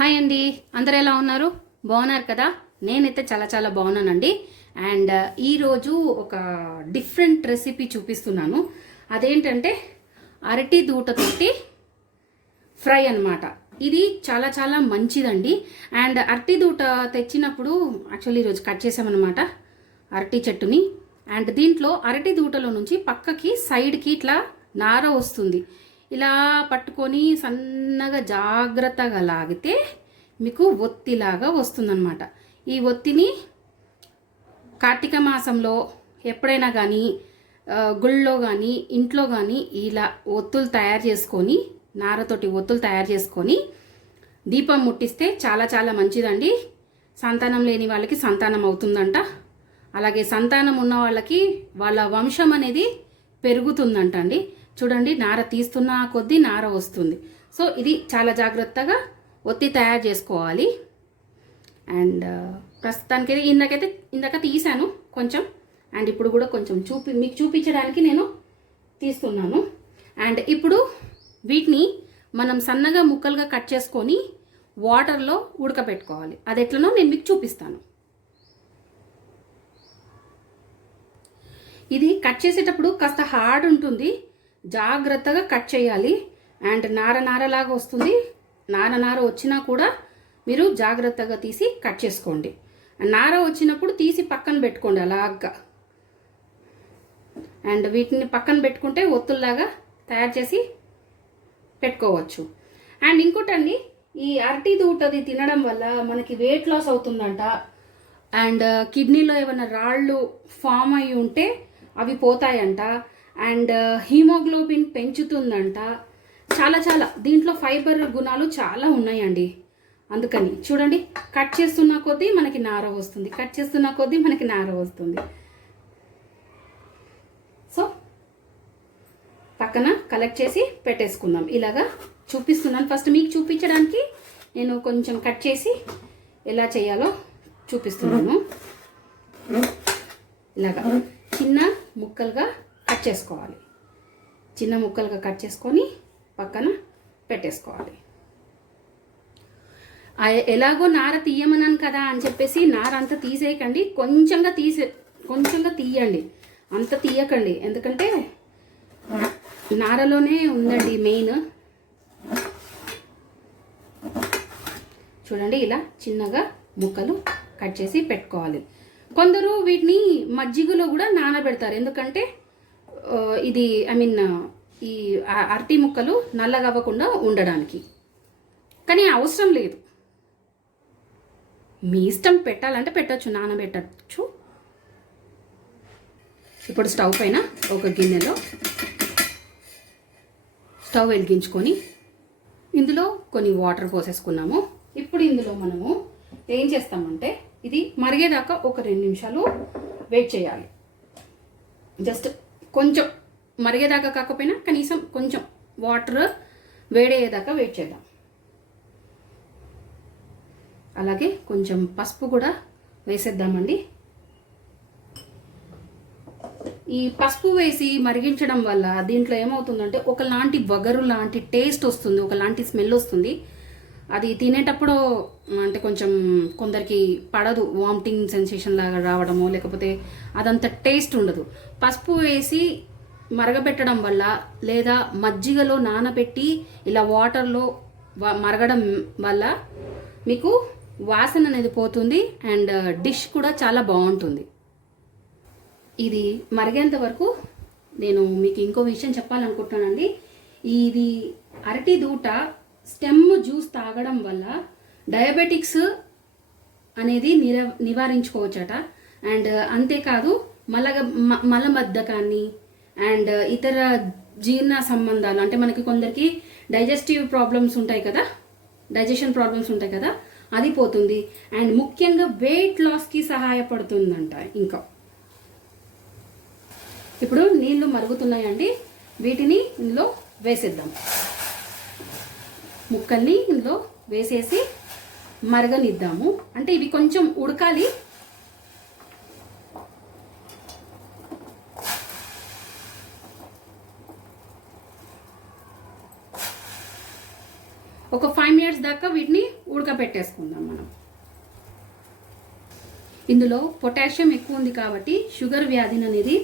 Hi అండి, అందరు ఎలా ఉన్నారు? బాగున్నారు కదా? నేనైతే చాలా చాలా బాగున్నానండి. అండ్ ఈరోజు ఒక డిఫరెంట్ రెసిపీ చూపిస్తున్నాను. అదేంటంటే అరటి దూటతోటి ఫ్రై అనమాట. ఇది చాలా చాలా మంచిదండి. అండ్ అరటి దూట తెచ్చినప్పుడు యాక్చువల్లీ ఈరోజు కట్ చేసామన్నమాట అరటి చెట్టుని. అండ్ దీంట్లో అరటి దూటలో నుంచి పక్కకి సైడ్కి ఇట్లా నార వస్తుంది. ఇలా పట్టుకొని సన్నగా జాగ్రత్తగా లాగితే మీకు ఒత్తిలాగా వస్తుందన్నమాట. ఈ ఒత్తిని కార్తీక మాసంలో ఎప్పుడైనా కానీ గుళ్ళో కానీ ఇంట్లో కానీ ఇలా ఒత్తులు తయారు చేసుకొని, నారతోటి ఒత్తులు తయారు చేసుకొని దీపం ముట్టిస్తే చాలా చాలా మంచిదండి. సంతానం లేని వాళ్ళకి సంతానం అవుతుందంట. అలాగే సంతానం ఉన్న వాళ్ళకి వాళ్ళ వంశం అనేది పెరుగుతుందంట అండి. చూడండి, నార తీస్తున్న కొద్దీ నార వస్తుంది. సో ఇది చాలా జాగ్రత్తగా ఒత్తి తయారు చేసుకోవాలి. అండ్ ప్రస్తుతానికి ఇందాక తీసాను కొంచెం. అండ్ ఇప్పుడు కూడా కొంచెం మీకు చూపించడానికి నేను తీస్తున్నాను. అండ్ ఇప్పుడు వీటిని మనం సన్నగా ముక్కలుగా కట్ చేసుకొని వాటర్లో ఉడకబెట్టుకోవాలి. అది ఎట్లనో నేను మీకు చూపిస్తాను. ఇది కట్ చేసేటప్పుడు కాస్త హార్డ్ ఉంటుంది, జాగ్రత్తగా కట్ చేయాలి. అండ్ నార నారలాగా వస్తుంది. నార వచ్చినా కూడా మీరు జాగ్రత్తగా తీసి కట్ చేసుకోండి. నార వచ్చినప్పుడు తీసి పక్కన పెట్టుకోండి అలాగా. అండ్ వీటిని పక్కన పెట్టుకుంటే ఒత్తుల్లాగా తయారు చేసి పెట్టుకోవచ్చు. అండ్ ఇంకోటండి, ఈ అరటి దూటది తినడం వల్ల మనకి వెయిట్ లాస్ అవుతుందంట. అండ్ కిడ్నీలో ఏమైనా రాళ్ళు ఫామ్ అయి ఉంటే అవి పోతాయంట. And haemoglobin పెంచుతుందంట. చాలా చాలా దీంట్లో ఫైబర్ గుణాలు చాలా ఉన్నాయండి. అందుకని చూడండి, కట్ చేస్తున్న కొద్దీ మనకి నార వస్తుంది, కట్ చేస్తున్న కొద్దీ మనకి నార వస్తుంది. సో పక్కన కలెక్ట్ చేసి పెట్టేసుకుందాం. ఇలాగా చూపిస్తున్నాను. ఫస్ట్ మీకు చూపించడానికి నేను కొంచెం కట్ చేసి ఎలా చేయాలో చూపిస్తున్నాను. ఇలాగా చిన్న ముక్కలుగా కట్ చేసుకోవాలి. చిన్న ముక్కలుగా కట్ చేసుకొని పక్కన పెట్టేసుకోవాలి. ఎలాగో నార తీయమన్నాను కదా అని చెప్పేసి నార అంతా తీసేయకండి. కొంచెంగా తీయండి, అంత తీయకండి. ఎందుకంటే నారలోనే ఉందండి మెయిన్. చూడండి, ఇలా చిన్నగా ముక్కలు కట్ చేసి పెట్టుకోవాలి. కొందరు వీటిని మజ్జిగలో కూడా నానబెడతారు. ఎందుకంటే ఇది ఈ అరటి ముక్కలు నల్లగా అవ్వకుండా ఉండడానికి. కానీ అవసరం లేదు, మీ ఇష్టం. పెట్టాలంటే పెట్టచ్చు, నానబెట్టచ్చు. ఇప్పుడు స్టవ్ పైన ఒక గిన్నెలో స్టవ్ వెలిగించుకొని ఇందులో కొన్ని వాటర్ పోసేసుకున్నాము. ఇప్పుడు ఇందులో మనము ఏం చేస్తామంటే ఇది మరిగేదాకా ఒక 2 నిమిషాలు వెయిట్ చేయాలి. జస్ట్ కొంచెం మరిగేదాకా కాకపోయినా కనీసం కొంచెం వాటర్ వేడయ్యేదాకా వెయిట్ చేద్దాం. అలాగే కొంచెం పసుపు కూడా వేసేద్దామండి. ఈ పసుపు వేసి మరిగించడం వల్ల దీంట్లో ఏమవుతుందంటే ఒకలాంటి వగరు లాంటి టేస్ట్ వస్తుంది, ఒకలాంటి స్మెల్ వస్తుంది. అది తినేటప్పుడు అంటే కొంచెం కొందరికి పడదు, వామిటింగ్ సెన్సేషన్ లాగా రావడము, లేకపోతే అదంత టేస్ట్ ఉండదు. పసుపు వేసి మరగబెట్టడం వల్ల లేదా మజ్జిగలో నానబెట్టి ఇలా వాటర్లో మరగడం వల్ల మీకు వాసన అనేది పోతుంది. అండ్ డిష్ కూడా చాలా బాగుంటుంది. ఇది మరిగేంత వరకు నేను మీకు ఇంకో విషయం చెప్పాలనుకుంటున్నానండి. ఇది అరటి దూట స్టెమ్ జ్యూస్ తాగడం వల్ల డయాబెటిక్స్ అనేది నివారించుకోవచ్చట. అండ్ అంతేకాదు మలబద్ధకాన్ని అండ్ ఇతర జీర్ణ సంబంధాలు, అంటే మనకి కొందరికి డైజెషన్ ప్రాబ్లమ్స్ ఉంటాయి కదా, అది పోతుంది. అండ్ ముఖ్యంగా వెయిట్ లాస్కి సహాయపడుతుందంట. ఇంకా ఇప్పుడు నీళ్లు మరుగుతున్నాయండి, వీటిని ఇందులో వేసేద్దాం. ముక్కల్ని ఇందులో వేసేసి మరగనిద్దాము. అంటే ఇవి కొంచెం ఉడకాలి. ఒక 5 మినిట్స్ దాకా వీటిని ఉడకపెట్టేసుకుందాం మనం. ఇందులో పొటాషియం ఎక్కువ ఉంది కాబట్టి షుగర్ వ్యాధిని అనేది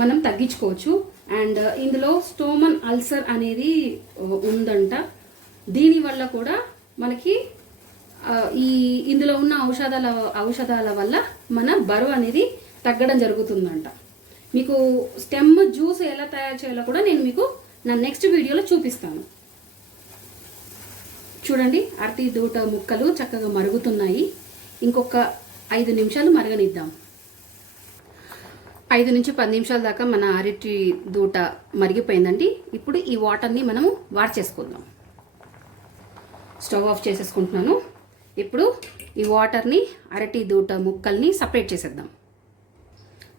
మనం తగ్గించుకోవచ్చు. అండ్ ఇందులో స్టోమన్ అల్సర్ అనేది ఉందంట. దీనివల్ల కూడా మనకి ఇందులో ఉన్న ఔషధాల వల్ల మన బరువు అనేది తగ్గడం జరుగుతుందంట. మీకు స్టెమ్ జ్యూస్ ఎలా తయారు చేయాలో కూడా నేను మీకు నా నెక్స్ట్ వీడియోలో చూపిస్తాను. చూడండి, అరటి దూట ముక్కలు చక్కగా మరుగుతున్నాయి. ఇంకొక 5 నిమిషాలు మరగనిద్దాం. 5 నుంచి 10 నిమిషాల దాకా మన అరటి దూట మరిగిపోయిందండి. ఇప్పుడు ఈ వాటర్ని మనము వార్చేసుకుందాం. స్టవ్ ఆఫ్ చేసేసుకుంటున్నాను. ఇప్పుడు ఈ వాటర్ని అరటి దూట ముక్కల్ని సపరేట్ చేసేద్దాం.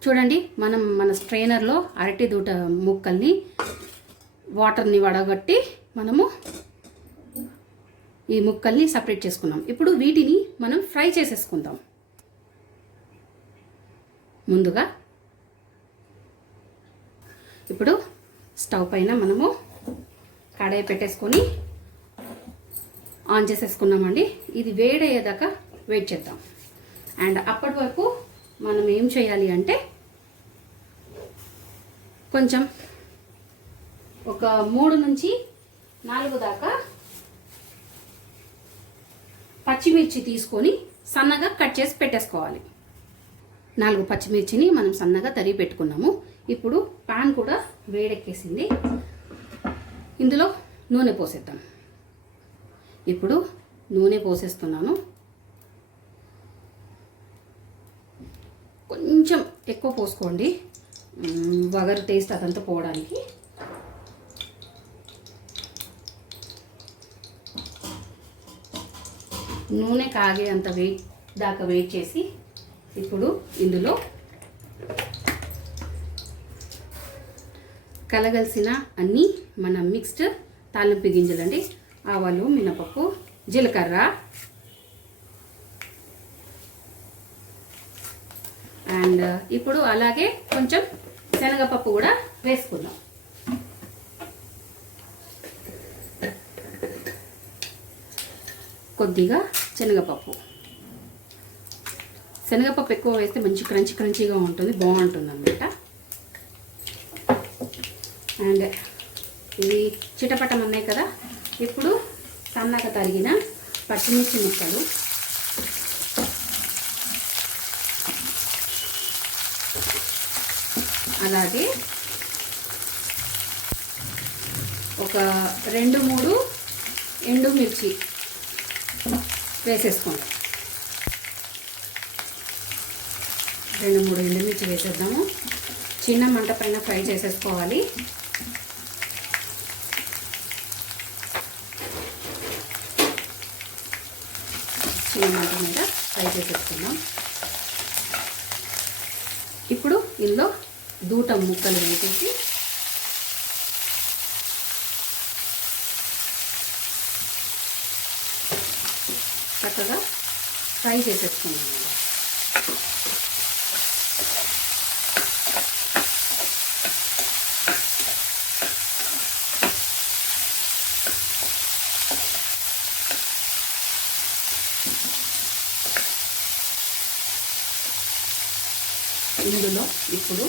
చూడండి, మనం మన స్ట్రైనర్లో అరటి దూట ముక్కల్ని వాటర్ని వడగట్టి మనము ఈ ముక్కల్ని సపరేట్ చేసుకున్నాం. ఇప్పుడు వీటిని మనం ఫ్రై చేసేసుకుందాం. ముందుగా ఇప్పుడు స్టవ్ పైన మనము కడాయి పెట్టేసుకొని ఆన్ చేసేసుకున్నామండి. ఇది వేడయ్యేదాకా వెయిట్ చేద్దాం. అండ్ అప్పటి వరకు మనం ఏం చేయాలి అంటే కొంచెం ఒక 3 నుంచి 4 దాకా పచ్చిమిర్చి తీసుకొని సన్నగా కట్ చేసి పెట్టేసుకోవాలి. 4 పచ్చిమిర్చిని మనం సన్నగా తరిగి పెట్టుకున్నాము. ఇప్పుడు పాన్ కూడా వేడెక్కేసింది. ఇందులో నూనె పోసేద్దాం. ఇప్పుడు నూనె పోసేస్తున్నాను. కొంచెం ఎక్కువ పోసుకోండి, వగరు టేస్ట్ అదంతా పోవడానికి. నూనె కాగే అంత వెయిట్ చేసి ఇప్పుడు ఇందులో కలగలిసిన అన్నీ మన మిక్స్డ్ తాలింపు గింజలండి. ఆవాలు, మినపప్పు, జీలకర్ర అండ్ ఇప్పుడు అలాగే కొంచెం శనగపప్పు కూడా వేసుకుందాం. కొద్దిగా శనగపప్పు ఎక్కువ వేస్తే మంచి క్రంచీగా ఉంటుంది, బాగుంటుంది అన్నమాట. అండ్ ఇవి చిటపటం ఉన్నాయి కదా. ఇప్పుడు సన్నగా తరిగిన పచ్చిమిర్చి ముక్కలు, అలాగే ఒక 2-3 ఎండుమిర్చి వేసేసుకోండి. 2-3 ఎండుమిర్చి వేసేద్దాము. చిన్న మంట పైన ఫ్రై చేసేసుకోవాలి. చిన్న మంట మీద ఫ్రై చేసేసుకుందాం. ఇప్పుడు ఇందులో దూట ముక్కలు వేసేసి చక్కగా ఫ్రై చేసేసుకున్నాం. ఇందులో ఇప్పుడు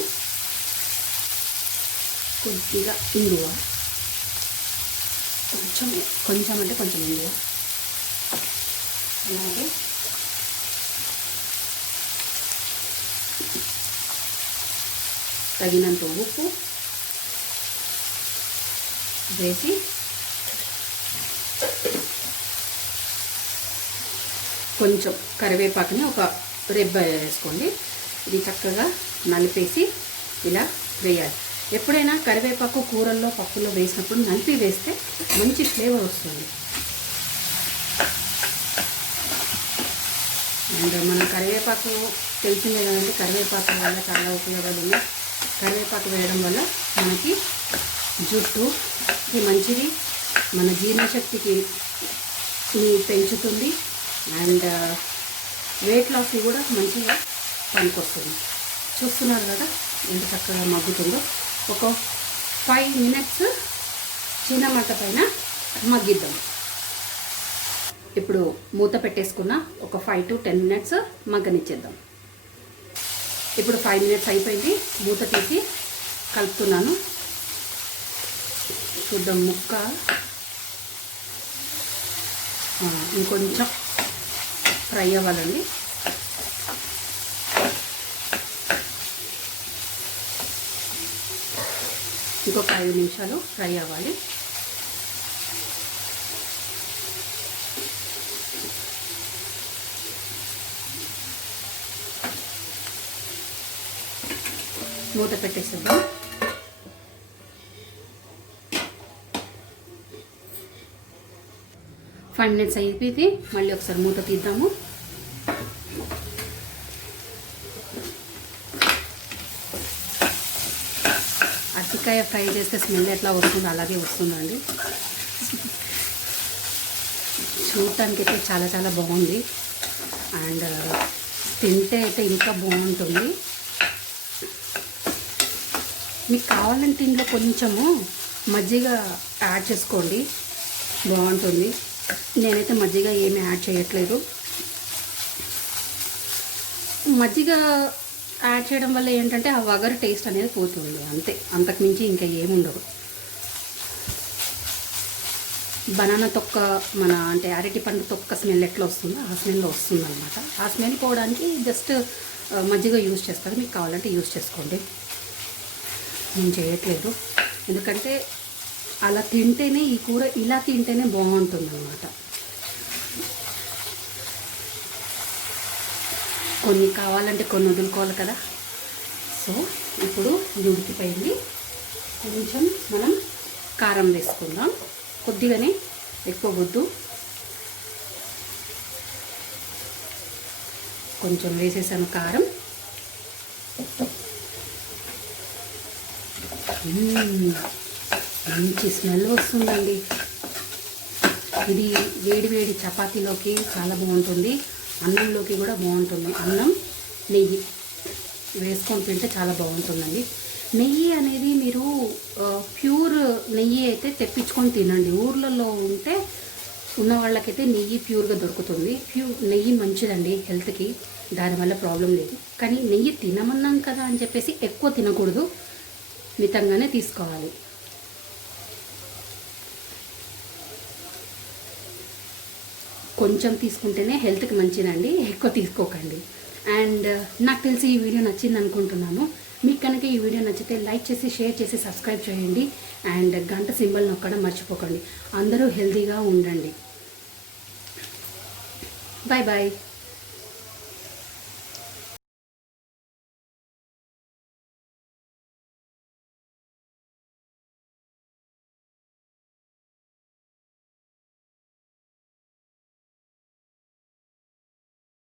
కొద్దిగా ఇంగువ, కొంచెం అంటే కొంచెం ఇంగువ, అలాగే తగినంత ఉప్పు వేసి కొంచెం కరివేపాకుని ఒక రెబ్బ వేసుకోండి. ఇది చక్కగా నలిపేసి ఇలా వేయాలి. ఎప్పుడైనా కరివేపాకు కూరల్లో, పప్పుల్లో వేసినప్పుడు నలిపి వేస్తే మంచి ఫ్లేవర్ వస్తుంది. అండ్ మన కరివేపాకు తెలిసిందే కదండి, కరివేపాకు వల్ల చాలా ఉపయోగాలు ఉన్నాయి. కరివేపాకు వేయడం వల్ల మనకి జుట్టుకి మంచిది, మన జీర్ణశక్తికి పెంచుతుంది అండ్ వెయిట్ లాస్కి కూడా మంచిగా పనికొస్తుంది. చూస్తున్నారు కదా ఎంత చక్కగా మగ్గుతుందో. ఒక 5 మినిట్స్ చిన్న మంట పైన మగ్గిద్దాం. ఇప్పుడు మూత పెట్టేసుకున్న ఒక 5 to 10 minutes మగ్గనిచ్చేద్దాం. ఇప్పుడు 5 minutes అయిపోయింది. మూత తీసి కలుపుతున్నాను. చూద్దాం ముక్క ఇంకొంచెం ఫ్రై అవ్వాలండి. ఇంకొక 5 నిమిషాలు ఫ్రై అవ్వాలి. మూత పెట్టేసేద్దాం. ఫైవ్ మినిట్స్ అయిపోయింది. మళ్ళీ ఒకసారి మూత తీద్దాము. అరటికాయ ఫ్రై చేస్తే స్మెల్ ఎట్లా వస్తుందో అలాగే వస్తుందండి. చూడటానికి అయితే చాలా చాలా బాగుంది. అండ్ తింటే అయితే ఇంకా బాగుంటుంది. మీకు కావాలంటే ఇంట్లో కొంచెము మజ్జిగ యాడ్ చేసుకోండి, బాగుంటుంది. నేనైతే మజ్జిగ ఏమీ యాడ్ చేయట్లేదు. మజ్జిగ యాడ్ చేయడం వల్ల ఏంటంటే ఆ వగరు టేస్ట్ అనేది పోతుంది, అంతే. అంతకుమించి ఇంకా ఏముండదు. బనానా తొక్క అంటే అరటి పండు తొక్క స్మెల్ ఎట్లా వస్తుందో ఆ స్మెల్ వస్తుంది అనమాట. ఆ స్మెల్ పోవడానికి జస్ట్ మజ్జిగ యూజ్ చేస్తారు. మీకు కావాలంటే యూజ్ చేసుకోండి. నేను చేయట్లేదు, ఎందుకంటే అలా తింటేనే ఈ కూర ఇలా తింటేనే బాగుంటుంది అన్నమాట. కొన్ని కావాలంటే కొన్ని వదులుకోవాలి కదా. సో ఇప్పుడు ఉడికిపోయింది. కొంచెం మనం కారం వేసుకుందాం, కొద్దిగానే, ఎక్కువ వద్దు. కొంచెం వేసేసాను కారం. మంచి స్మెల్ వస్తుందండి. ఇది వేడి వేడి చపాతీలోకి చాలా బాగుంటుంది, అన్నంలోకి కూడా బాగుంటుంది. అన్నం నెయ్యి వేసుకొని తింటే చాలా బాగుంటుందండి. నెయ్యి అనేది మీరు ప్యూర్ నెయ్యి అయితే తెప్పించుకొని తినండి. ఊర్లలో ఉన్న వాళ్ళకైతే నెయ్యి ప్యూర్గా దొరుకుతుంది. నెయ్యి మంచిదండి హెల్త్కి, దానివల్ల ప్రాబ్లం లేదు. కానీ నెయ్యి తినమన్నాం కదా అని చెప్పేసి ఎక్కువ తినకూడదు, మితంగానే తీసుకోవాలి. కొంచెం తీసుకుంటేనే హెల్త్కి మంచిదండి, ఎక్కువ తీసుకోకండి. అండ్ నాకు తెలిసి ఈ వీడియో నచ్చింది అనుకుంటున్నాను. మీకు కనుక ఈ వీడియో నచ్చితే లైక్ చేసి, షేర్ చేసి, సబ్స్క్రైబ్ చేయండి. అండ్ గంట సింబల్ నొక్కడం మర్చిపోకండి. అందరూ హెల్తీగా ఉండండి. Bye bye.